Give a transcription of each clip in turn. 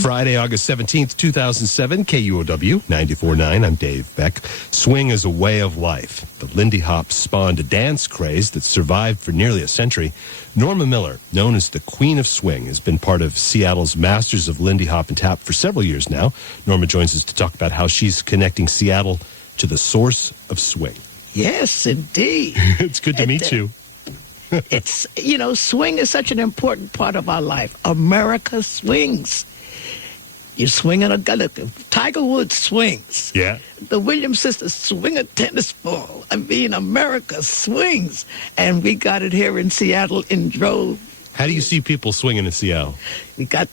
Friday, August 17th, 2007, KUOW 94.9. I'm Dave Beck. Swing is a way of life. The Lindy Hop spawned a dance craze that survived for nearly a century. Norma Miller, known as the Queen of Swing, has been part of Seattle's Masters of Lindy Hop and Tap for several years now. Norma joins us to talk about how she's connecting Seattle to the source of swing. Yes, indeed. It's good to meet you. It's, swing is such an important part of our life. America swings. You're swinging a gun. Tiger Woods swings. Yeah. The Williams sisters swing a tennis ball. America swings. And we got it here in Seattle in droves. How do you see people swinging in Seattle? You got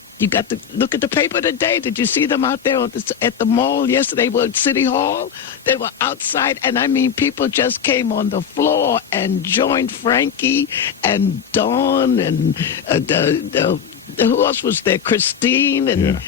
to look at the paper today. Did you see them out there at the mall yesterday? Were at City Hall. They were outside, and people just came on the floor and joined Frankie and Dawn and who else was there? Christine and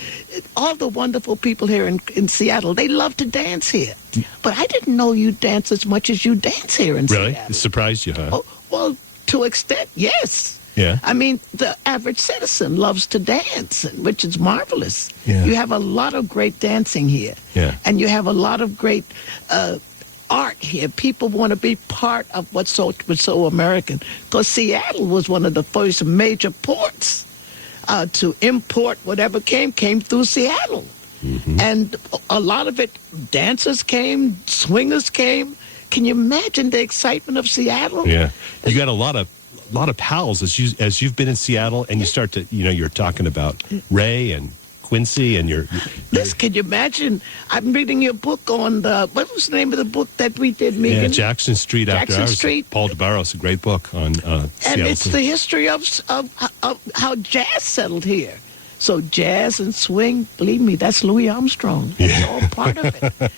all the wonderful people here in Seattle. They love to dance here. But I didn't know you dance as much as you dance here in Seattle. Really? It surprised you, huh? Oh, well, to an extent, yes. Yeah. The average citizen loves to dance, which is marvelous. Yeah. You have a lot of great dancing here. Yeah. And you have a lot of great art here. People want to be part of what's so American. Because Seattle was one of the first major ports to import whatever came through Seattle. Mm-hmm. And a lot of it, dancers came, swingers came. Can you imagine the excitement of Seattle? Yeah. You got a lot of pals as you've been in Seattle, and you start to, you're talking about Ray and Quincy, and can you imagine? I'm reading your book on what was the name of the book that we did, Megan? Yeah, Jackson Street After Jackson Hours. Street. Paul Dodobara, a great book on Seattle. And it's the history of how jazz settled here. So jazz and swing, believe me, that's Louis Armstrong. It's all part of it.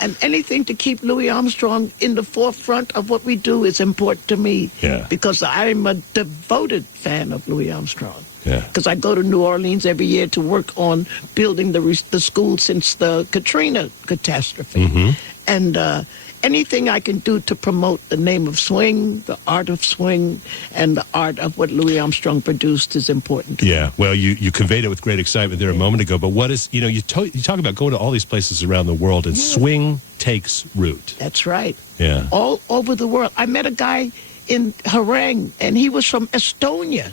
And anything to keep Louis Armstrong in the forefront of what we do is important to me. Yeah. Because I'm a devoted fan of Louis Armstrong. Yeah. Because I go to New Orleans every year to work on building the school since the Katrina catastrophe. Mm-hmm. And anything I can do to promote the name of swing, the art of swing, and the art of what Louis Armstrong produced is important to me. Yeah, well, you conveyed it with great excitement there a moment ago, but what is, you talk about going to all these places around the world, and swing takes root. That's right. Yeah. All over the world. I met a guy in Harang, and he was from Estonia.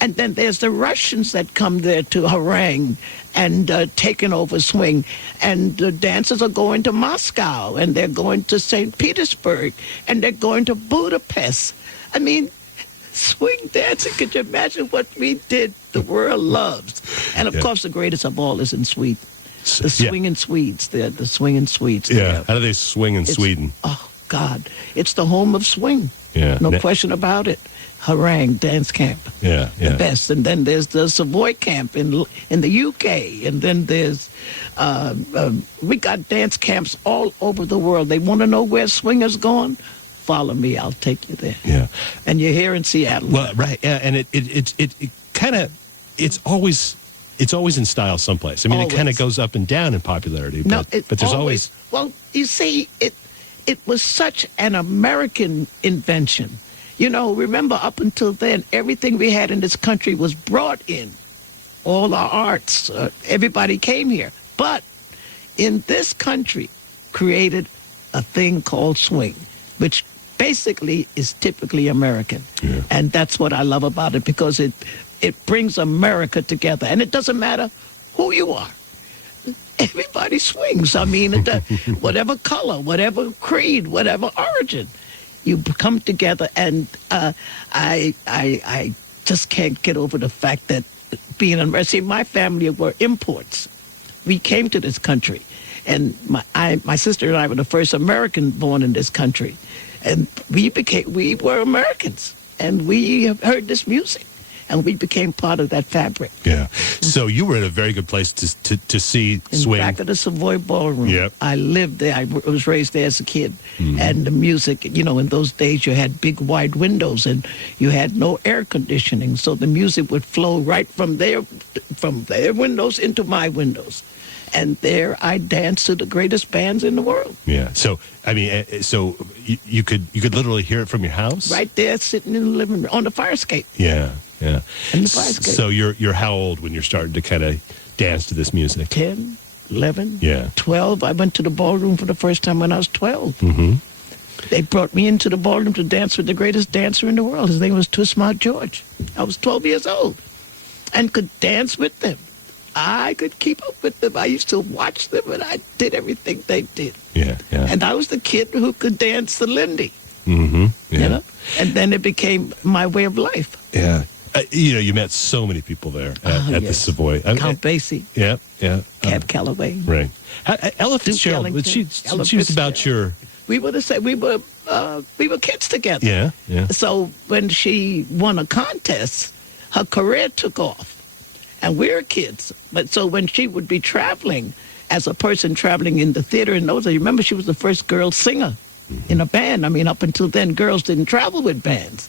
And then there's the Russians that come there to Harang and taking over swing. And the dancers are going to Moscow, and they're going to St. Petersburg, and they're going to Budapest. Swing dancing, could you imagine what we did? The world loves. And, of course, the greatest of all is in Sweden. The swinging Swedes. The swinging Swedes. Yeah, how do they swing in Sweden? Oh, God. It's the home of swing. Yeah. No question about it. Harang dance camp. Yeah. The best. And then there's the Savoy camp in the UK. And then there's, we got dance camps all over the world. They want to know where swingers going? Follow me. I'll take you there. Yeah. And you're here in Seattle. Well, right. Yeah. And it kind of, it's always in style someplace. It kind of goes up and down in popularity. But there's always. Well, you see, it was such an American invention. Remember, up until then, everything we had in this country was brought in. All our arts, everybody came here. But in this country, created a thing called swing, which basically is typically American. Yeah. And that's what I love about it, because it brings America together. And it doesn't matter who you are. Everybody swings. Whatever color, whatever creed, whatever origin. You come together, and I just can't get over the fact that being American, my family were imports. We came to this country, and my sister and I were the first American born in this country, and we were Americans, and we heard this music. And we became part of that fabric. Yeah. So you were in a very good place to see swing. In back of the Savoy Ballroom. Yep. I lived there. I was raised there as a kid. Mm-hmm. And the music, in those days you had big wide windows and you had no air conditioning. So the music would flow right from their windows into my windows. And there I danced to the greatest bands in the world. Yeah. So, I mean, so you could literally hear it from your house? Right there, sitting in the living room, on the fire escape. Yeah, yeah. In the fire escape. So you're how old when you're starting to kind of dance to this music? 10, 11, Yeah. 12. I went to the ballroom for the first time when I was 12. Mm-hmm. They brought me into the ballroom to dance with the greatest dancer in the world. His name was Twist Smart George. I was 12 years old and could dance with them. I could keep up with them. I used to watch them, and I did everything they did. Yeah, yeah. And I was the kid who could dance the Lindy. Mm-hmm. Yeah. You know? And then it became my way of life. Yeah. You met so many people there at the Savoy. Count Basie. Yeah, yeah. Cab Calloway. Right. Ella Fitzgerald. Ella She was about your... We were the same. We were kids together. Yeah, yeah. So when she won a contest, her career took off. And we were kids. But so when she would be traveling, as a person traveling in the theater in those days, remember she was the first girl singer in a band. I mean, up until then, girls didn't travel with bands.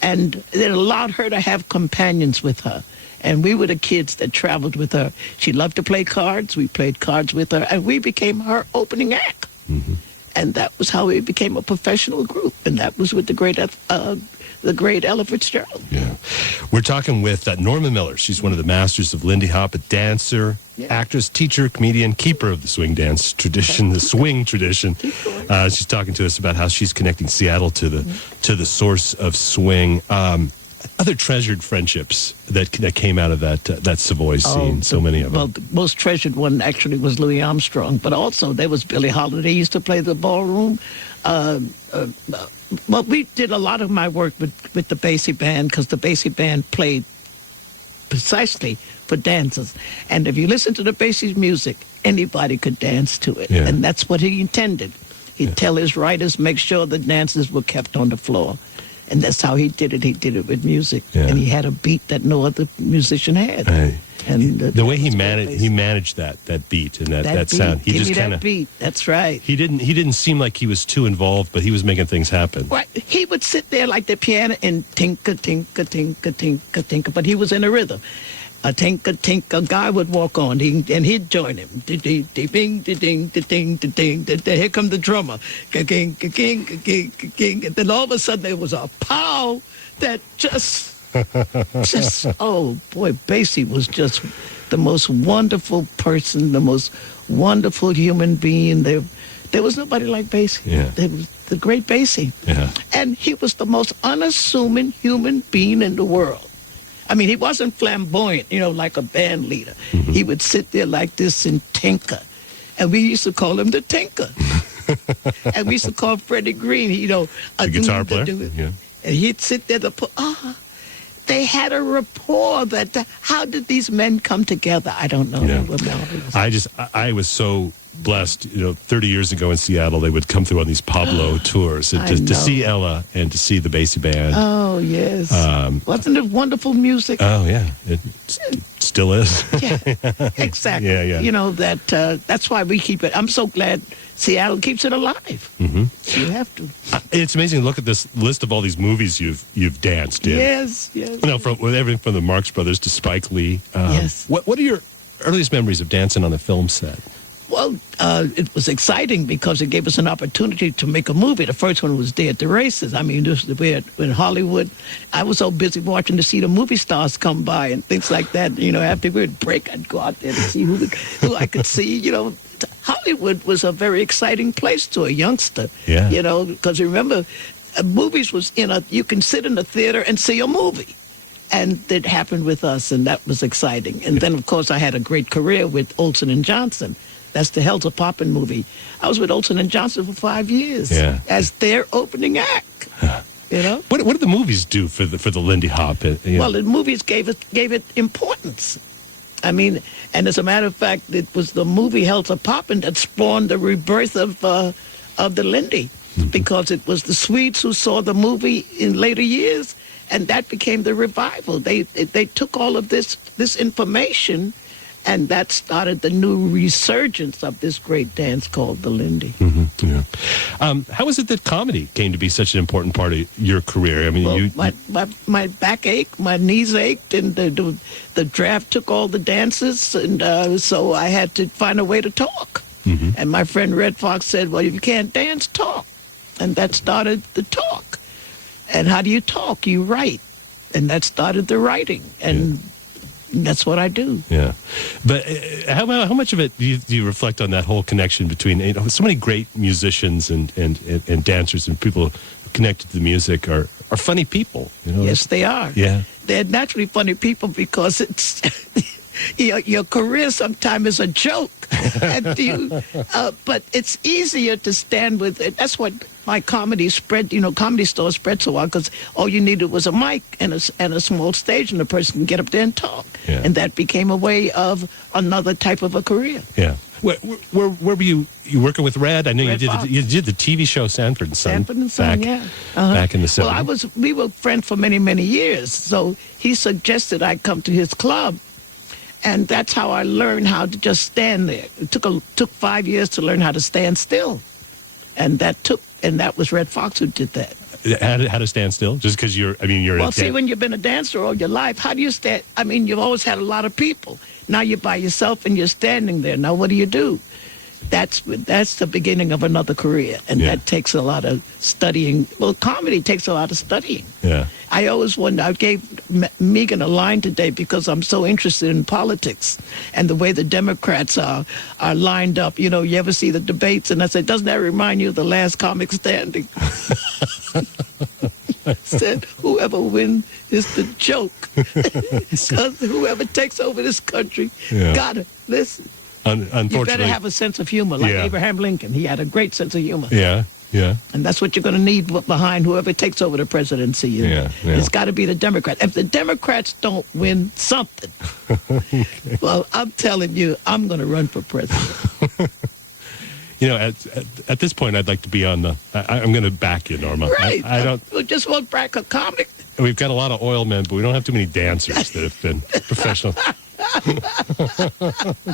And it allowed her to have companions with her. And we were the kids that traveled with her. She loved to play cards. We played cards with her. And we became her opening act. Mm-hmm. And that was how we became a professional group. And that was with the great Ella Fitzgerald. Yeah. We're talking with Norma Miller. She's one of the masters of Lindy Hop, a dancer, actress, teacher, comedian, keeper of the swing dance tradition, the swing tradition. She's talking to us about how she's connecting Seattle to the source of swing. Other treasured friendships that came out of that Savoy scene, so many of them. Well, the most treasured one actually was Louis Armstrong, but also there was Billie Holiday. He used to play the ballroom. Well, we did a lot of my work with the Basie Band because the Basie Band played precisely for dancers. And if you listen to the Basie's music, anybody could dance to it. Yeah. And that's what he intended. He'd tell his writers, make sure the dancers were kept on the floor. And that's how he did it. He did it with music. Yeah. And he had a beat that no other musician had. Right. And the way he managed that beat and that sound. He Give just me kind that of beat. That's right. He didn't seem like he was too involved, but he was making things happen. Right. He would sit there like the piano and tinka, tinka, tinka, tinka, tinka, but he was in a rhythm. A tinka, tinka, guy would walk on, and he'd join him. Ding, ding, ding, ding, ding. Here come the drummer. King, king, king, king. And then all of a sudden there was a pow that just, oh boy, Basie was just the most wonderful person, the most wonderful human being. There was nobody like Basie. Yeah. There was the great Basie. Yeah. And he was the most unassuming human being in the world. I mean, he wasn't flamboyant, like a band leader. Mm-hmm. He would sit there like this and tinker. And we used to call him the tinker. And we used to call Freddie Green, the guitar player. Yeah. And he'd sit there to put, they had a rapport that, how did these men come together? I don't know. Yeah. I was so blessed, 30 years ago in Seattle, they would come through on these Pablo tours and to see Ella and to see the Basie Band. Oh, yes. Wasn't it wonderful music? Oh, yeah. It still is. Yeah, exactly. Yeah. That's why we keep it. I'm so glad Seattle keeps it alive. Mm-hmm. You have to. It's amazing to look at this list of all these movies you've danced in. Yes. With everything from the Marx Brothers to Spike Lee. Yes. What are your earliest memories of dancing on the film set? Well, it was exciting because it gave us an opportunity to make a movie. The first one was Day at the Races. I mean, we're in Hollywood. I was so busy watching to see the movie stars come by and things like that. After we would break, I'd go out there to see who I could see. Hollywood was a very exciting place to a youngster. Yeah. Because remember, movies was you can sit in the theater and see a movie. And it happened with us, and that was exciting. And then, of course, I had a great career with Olsen and Johnson. That's the Hell's a Poppin' movie. I was with Olsen and Johnson for 5 years as their opening act. What did the movies do for the Lindy Hop? Well, the movies gave it importance. I mean, and as a matter of fact, it was the movie Hell's a Poppin' that spawned the rebirth of the Lindy, because it was the Swedes who saw the movie in later years, and that became the revival. They took all of this information And that started the new resurgence of this great dance called the Lindy. Yeah. How is it that comedy came to be such an important part of your career? I mean, Well, my back ached, my knees ached, and the draft took all the dances, and so I had to find a way to talk. And my friend Red Fox said, well, if you can't dance, talk. And that started the talk. And how do you talk? You write. And that started the writing. And that's what I do. Yeah. But how much of it do you reflect on that whole connection between, so many great musicians and dancers and people connected to the music are funny people? Yes, they are. Yeah. They're naturally funny people because it's your career sometimes is a joke. And but it's easier to stand with it. That's what my comedy spread, Comedy Store spread so well, because all you needed was a mic and a small stage, and the person can get up there and talk. Yeah. And that became a way of another type of a career. Yeah. Where were you working with Red? I know Red Fox. you did the TV show Sanford and Son. Sanford and Son, back, back in the 70s. Well, we were friends for many, many years. So he suggested I come to his club. And that's how I learned how to just stand there. It took 5 years to learn how to stand still. And that was Red Fox who did that. How to stand still? Just because you're Well, see, when you've been a dancer all your life, how do you stand? I mean, you've always had a lot of people. Now you're by yourself and you're standing there. Now what do? That's the beginning of another career. And that takes a lot of studying. Well, comedy takes a lot of studying. Yeah. I always wonder, I gave Megan a line today because I'm so interested in politics and the way the Democrats are lined up. You ever see the debates? And I said, doesn't that remind you of the last comic standing? I said, whoever wins is the joke. Because whoever takes over this country, gotta listen. Unfortunately, you better have a sense of humor, like Abraham Lincoln. He had a great sense of humor. Yeah. And that's what you're going to need behind whoever takes over the presidency. It's got to be the Democrats. If the Democrats don't win something, well, I'm telling you, I'm going to run for president. At this point, I'd like to be on the. I'm going to back you, Norma. Right. I don't. We just want back a comic. We've got a lot of oil men, but we don't have too many dancers that have been professional.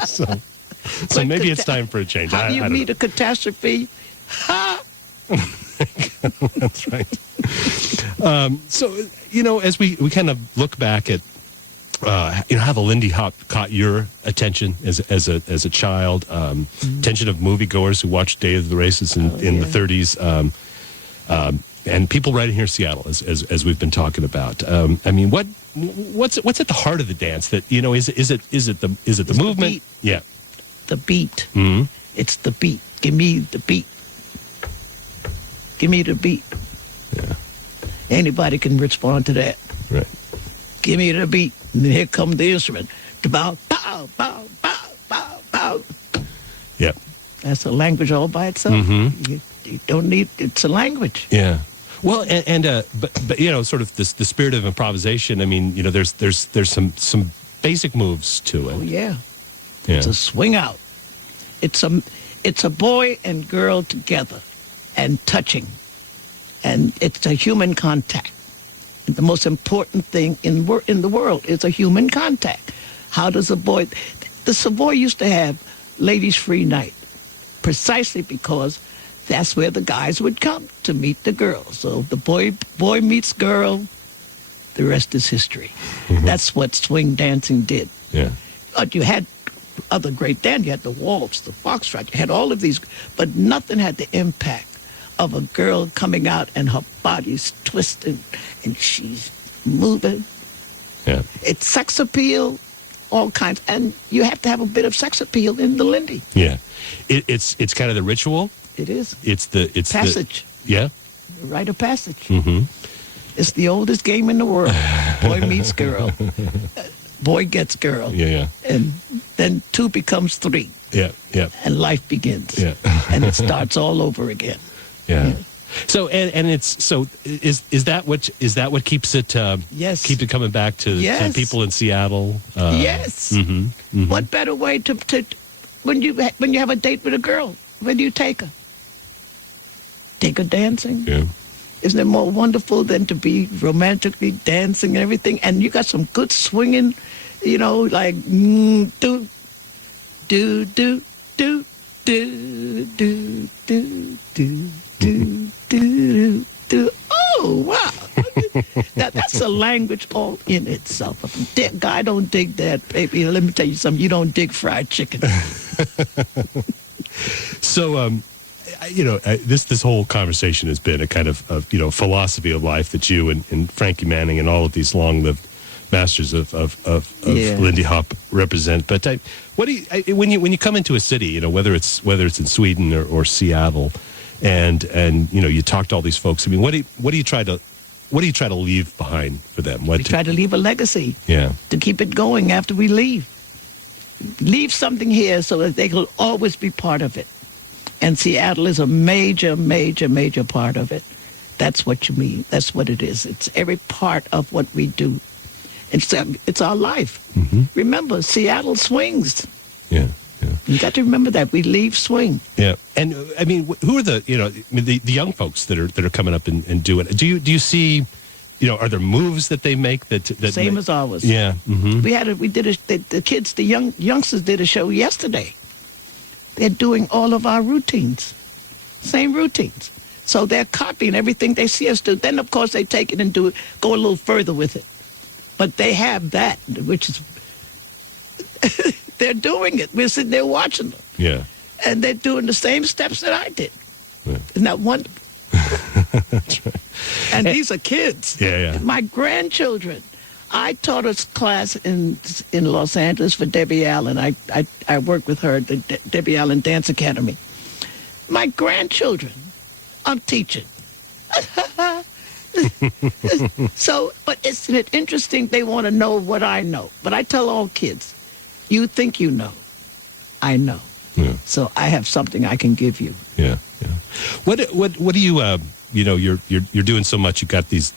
So maybe it's time for a change. How do you meet know. a catastrophe? Ha! That's right. As we kind of look back at, how the Lindy Hop caught your attention as a child, attention of moviegoers who watched Day of the Races in the 30s, and people right in here in Seattle, as we've been talking about. What's at the heart of the dance? That is it the movement? Beat. Yeah, the beat. Mm-hmm. It's the beat. Give me the beat. Give me the beat. Yeah. Anybody can respond to that. Right. Give me the beat. And then here come the instrument. Bow, bow, bow, bow, bow, bow. Yeah. That's a language all by itself. Mm-hmm. You don't need, it's a language. Yeah. Well, but sort of the spirit of improvisation. I mean, there's some basic moves to it. Oh yeah. Yeah. It's a swing out. It's a boy and girl together and touching. And it's a human contact. And the most important thing in the world is a human contact. How does the Savoy used to have ladies' free night precisely because that's where the guys would come to meet the girls. So the boy meets girl, the rest is history. Mm-hmm. That's what swing dancing did. Yeah. But you had other great dance. You had the waltz, the foxtrot. You had all of these, but nothing had the impact of a girl coming out and her body's twisting and she's moving. Yeah. It's sex appeal, all kinds. And you have to have a bit of sex appeal in the Lindy. Yeah. It's kind of the ritual. It is. It's passage. Yeah. The rite of passage. Mm-hmm. It's the oldest game in the world. Boy meets girl. Boy gets girl. Yeah. And then 2 becomes 3. Yeah. And life begins. Yeah. And it starts all over again. Yeah. So is that what keeps it yes. keeps it coming back to people in Seattle? Yes. Mm-hmm, mm-hmm. What better way to when you have a date with a girl? When do you take her? Take her dancing? Yeah. Isn't it more wonderful than to be romantically dancing and everything? And you got some good swinging, like do do do do do do do do do do do. Oh wow, that's a language all in itself. I don't dig that, baby. Let me tell you something. You don't dig fried chicken. So, this whole conversation has been a kind of philosophy of life that you and Frankie Manning and all of these long-lived masters of Lindy Hop represent. But what do you when you come into a city, whether it's in Sweden or Seattle, and you talk to all these folks. I mean, what do you try to leave behind for them? We try to leave a legacy. Yeah. To keep it going after we leave. Leave something here so that they will always be part of it. And Seattle is a major, major, major part of it. That's what you mean. That's what it is. It's every part of what we do. It's our life. Mm-hmm. Remember, Seattle swings. Yeah, yeah. You got to remember that. We leave swing. Yeah. And, I mean, who are the young folks that are coming up and doing it? Do you see, are there moves that they make that Same as always. Yeah. Mm-hmm. The youngsters did a show yesterday. They're doing all of our routines, same routines. So they're copying everything they see us do. Then, of course, they take it and go a little further with it. But they have that, which is, they're doing it. We're sitting there watching them. Yeah. And they're doing the same steps that I did. Yeah. Isn't that wonderful? That's right. And these are kids. Yeah, yeah. My grandchildren. I taught a class in Los Angeles for Debbie Allen. I worked with her at the Debbie Allen Dance Academy. My grandchildren, I'm teaching. So, but isn't it interesting? They want to know what I know. But I tell all kids, you think you know. I know. Yeah. So I have something I can give you. Yeah, yeah. What do you you're doing so much. You got these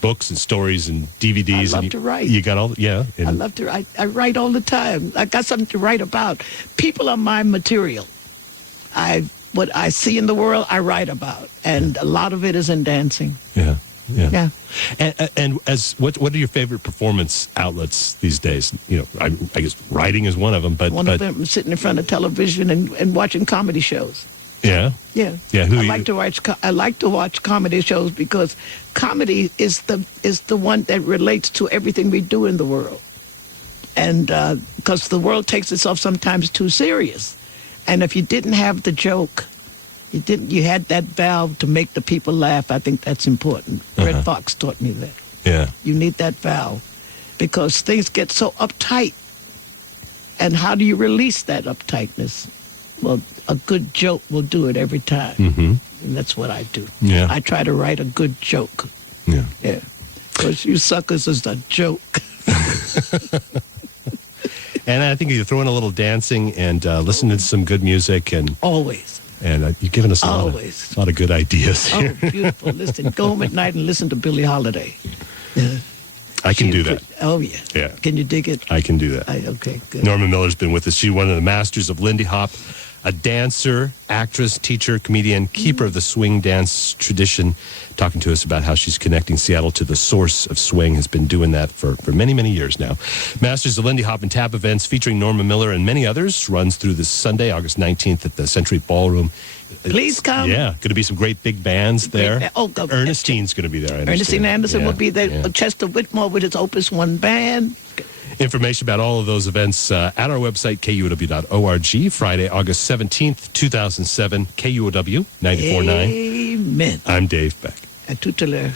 books and stories and DVDs. I love to write. You got all, yeah. I love to write. I write all the time. I got something to write about. People are my material. What I see in the world, I write about, and a lot of it is in dancing. Yeah, yeah, yeah. And as what are your favorite performance outlets these days? I guess writing is one of them. But one of them is sitting in front of television and watching comedy shows. Yeah. Yeah. Yeah. I like to watch comedy shows because comedy is the one that relates to everything we do in the world. And because the world takes itself sometimes too serious. And if you didn't have the joke, you had that valve to make the people laugh. I think that's important. Red Fox taught me that. Yeah. You need that valve because things get so uptight. And how do you release that uptightness? Well, a good joke will do it every time. Mm-hmm. And that's what I do. Yeah. I try to write a good joke. Yeah. Yeah. Because you suckers is a joke. And I think you're throwing a little dancing and listening to some good music. And always. And you've given us a lot of good ideas here. Oh, beautiful. Listen, go home at night and listen to Billie Holiday. Yeah. I can do that. Oh, yeah. Yeah. Can you dig it? I can do that. Okay, good. Norma Miller's been with us. She's one of the masters of Lindy Hop, a dancer, actress, teacher, comedian, keeper of the swing dance tradition, talking to us about how she's connecting Seattle to the source of swing, has been doing that for many, many years now. Masters of Lindy Hop and Tap events featuring Norma Miller and many others runs through this Sunday, August 19th at the Century Ballroom. Please come. Yeah, going to be some great big bands there. Ernestine's going to be there. Ernestine Anderson will be there. Yeah. Chester Whitmore with his Opus One band. Information about all of those events at our website, KUOW.org. Friday, August 17th, 2007, KUOW 94.9. Amen. I'm Dave Beck. À tout à l'heure.